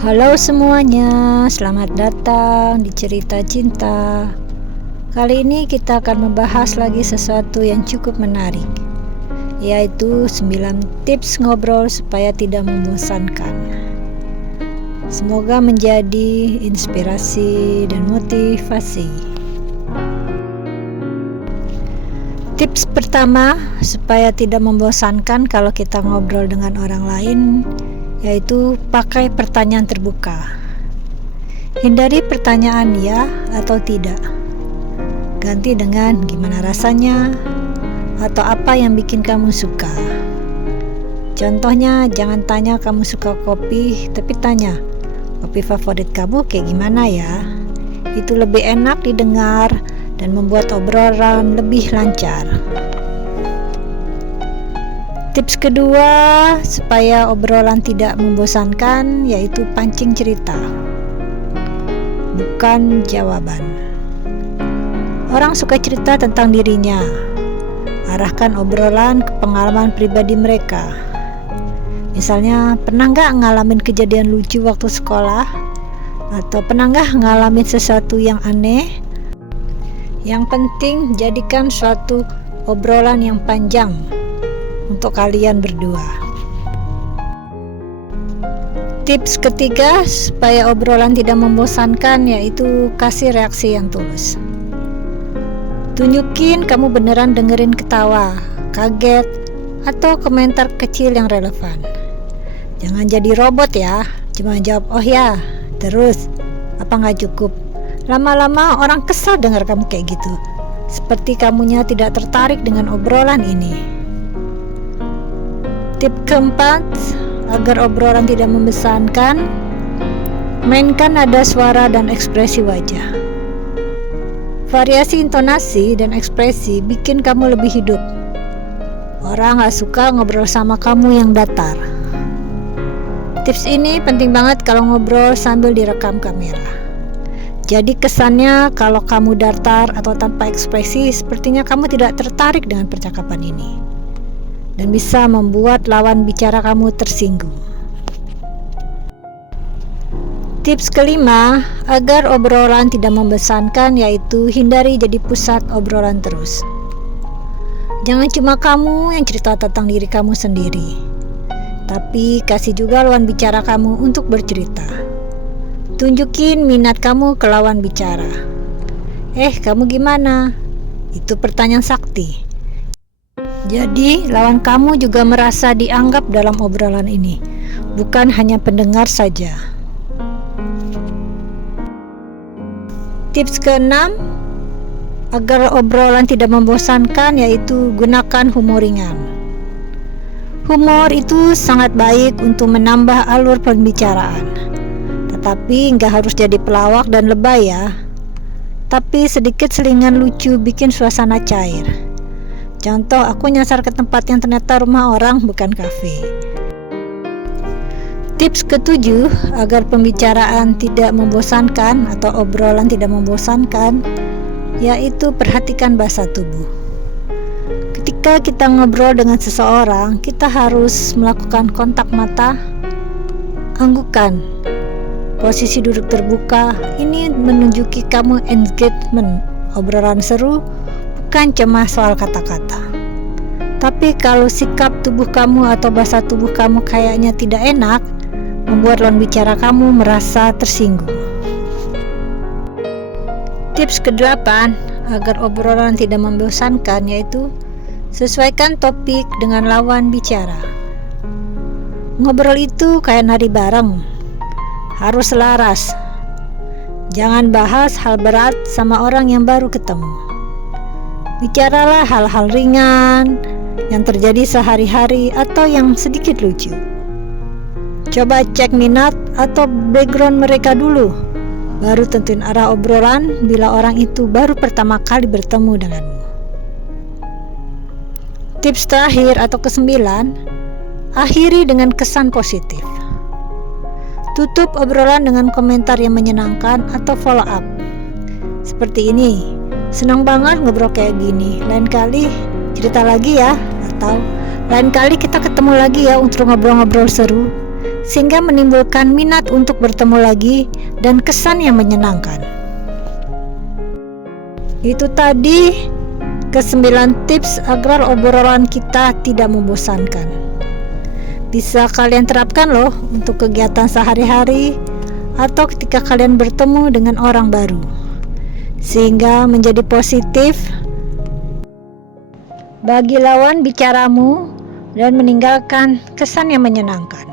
Halo semuanya, selamat datang di Cerita Cinta. Kali ini kita akan membahas lagi sesuatu yang cukup menarik, yaitu 9 tips ngobrol supaya tidak membosankan. Semoga menjadi inspirasi dan motivasi. Tips pertama supaya tidak membosankan kalau kita ngobrol dengan orang lain, yaitu pakai pertanyaan terbuka. Hindari pertanyaan ya atau tidak. Ganti dengan gimana rasanya atau apa yang bikin kamu suka. Contohnya, jangan tanya kamu suka kopi, tapi tanya kopi favorit kamu kayak gimana ya. Itu lebih enak didengar dan membuat obrolan lebih lancar. Tips kedua supaya obrolan tidak membosankan, yaitu pancing cerita, bukan jawaban. Orang suka cerita tentang dirinya. Arahkan obrolan ke pengalaman pribadi mereka. Misalnya, pernah nggak ngalamin kejadian lucu waktu sekolah? Atau pernah nggak ngalamin sesuatu yang aneh? Yang penting jadikan suatu obrolan yang panjang untuk kalian berdua. Tips ketiga supaya obrolan tidak membosankan, yaitu kasih reaksi yang tulus. Tunjukin kamu beneran dengerin ketawa, kaget, atau komentar kecil yang relevan. Jangan jadi robot ya, cuma jawab oh ya, terus apa nggak cukup. Lama-lama orang kesal dengar kamu kayak gitu, seperti kamunya tidak tertarik dengan obrolan ini. Tip keempat, agar obrolan tidak membosankan, mainkan nada suara dan ekspresi wajah. Variasi intonasi dan ekspresi bikin kamu lebih hidup. Orang gak suka ngobrol sama kamu yang datar. Tips ini penting banget kalau ngobrol sambil direkam kamera. Jadi kesannya kalau kamu datar atau tanpa ekspresi, sepertinya kamu tidak tertarik dengan percakapan ini, dan bisa membuat lawan bicara kamu tersinggung. Tips kelima, agar obrolan tidak membosankan, yaitu hindari jadi pusat obrolan terus. Jangan cuma kamu yang cerita tentang diri kamu sendiri, tapi kasih juga lawan bicara kamu untuk bercerita. Tunjukin minat kamu ke lawan bicara. Kamu gimana? Itu pertanyaan sakti. Jadi, lawan kamu juga merasa dianggap dalam obrolan ini, bukan hanya pendengar saja. Tips keenam, agar obrolan tidak membosankan, yaitu gunakan humor ringan. Humor itu sangat baik untuk menambah alur pembicaraan, tetapi nggak harus jadi pelawak dan lebay ya. Tapi sedikit selingan lucu bikin suasana cair. Contoh, aku nyasar ke tempat yang ternyata rumah orang, bukan kafe. Tips ketujuh, agar pembicaraan tidak membosankan atau obrolan tidak membosankan, yaitu perhatikan bahasa tubuh. Ketika kita ngobrol dengan seseorang, kita harus melakukan kontak mata, anggukan, posisi duduk terbuka. Ini menunjuki kamu engagement, obrolan seru, bukan cuma soal kata-kata. Tapi kalau sikap tubuh kamu atau bahasa tubuh kamu kayaknya tidak enak, membuat lawan bicara kamu merasa tersinggung. Tips ke-8, agar obrolan tidak membosankan, yaitu sesuaikan topik dengan lawan bicara. Ngobrol itu kayak nari bareng, harus selaras. Jangan bahas hal berat sama orang yang baru ketemu. Bicaralah hal-hal ringan yang terjadi sehari-hari atau yang sedikit lucu. Coba cek minat atau background mereka dulu, baru tentuin arah obrolan bila orang itu baru pertama kali bertemu denganmu. Tips terakhir atau ke-9, akhiri dengan kesan positif. Tutup obrolan dengan komentar yang menyenangkan atau follow up. Seperti ini, senang banget ngobrol kayak gini, lain kali cerita lagi ya, atau lain kali kita ketemu lagi ya untuk ngobrol-ngobrol seru. sehingga menimbulkan minat untuk bertemu lagi dan kesan yang menyenangkan. Itu tadi ke-9 tips agar obrolan kita tidak membosankan. Bisa kalian terapkan loh untuk kegiatan sehari-hari atau ketika kalian bertemu dengan orang baru, sehingga menjadi positif bagi lawan bicaramu dan meninggalkan kesan yang menyenangkan.